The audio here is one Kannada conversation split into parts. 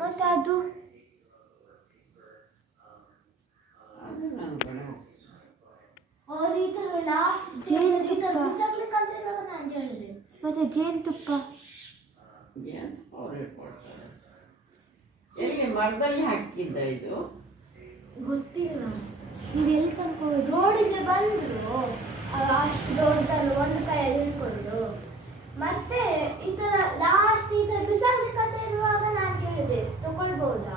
ಮತ್ತೆ ಅದು ಮತ್ತೆ ಜೇನುತುಪ್ಪ ಎಲ್ಲಿ ಮರದಲ್ಲಿ ಹಾಕಿದ್ದ ಇದು ಗೊತ್ತಿಲ್ಲ. ನೀವು ಎಲ್ಲಿ ತನಕ ರೋಡಿಗೆ ಬಂದ್ರು ಅಷ್ಟು ದೊಡ್ಡದನ್ನು ಒಂದು ಕೈಯಲ್ಲಿ ಹಿಡ್ಕೊಂಡು ಮತ್ತೆ ಈ ತರ ಲಾಸ್ಟ್ ಈ ತರ ಬಿಸಾಕಿ ಕತೆ ಇರುವಾಗ ನಾನು ಕೇಳಿದೆ ತಗೊಳ್ಬಹುದಾ?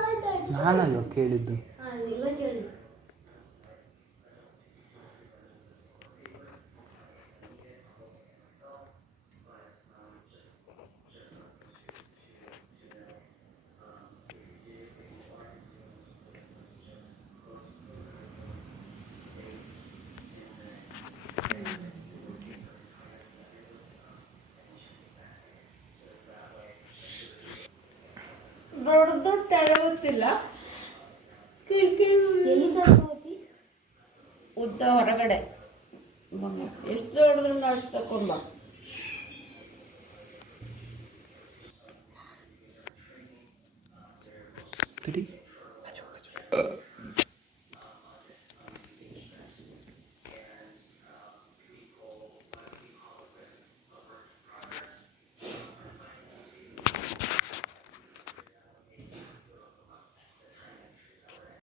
ಆಯ್ತಾಯ್ತು ನಾನಲ್ವ ಕೇಳಿದ್ದು. ಇವತ್ತು ಹೇಳಿದ್ದು. ದೊಡ್ಡ ತೆರವುತ್ತಿಲ್ಲ ಎಲ್ಲಿ ತಗೋತಿ? ಉದ್ದ ಹೊರಗಡೆ ಎಷ್ಟು ದೊಡ್ಡದ್ರಿಂದ ಅಷ್ಟು ತಕೊಂಬ. ತಡಿ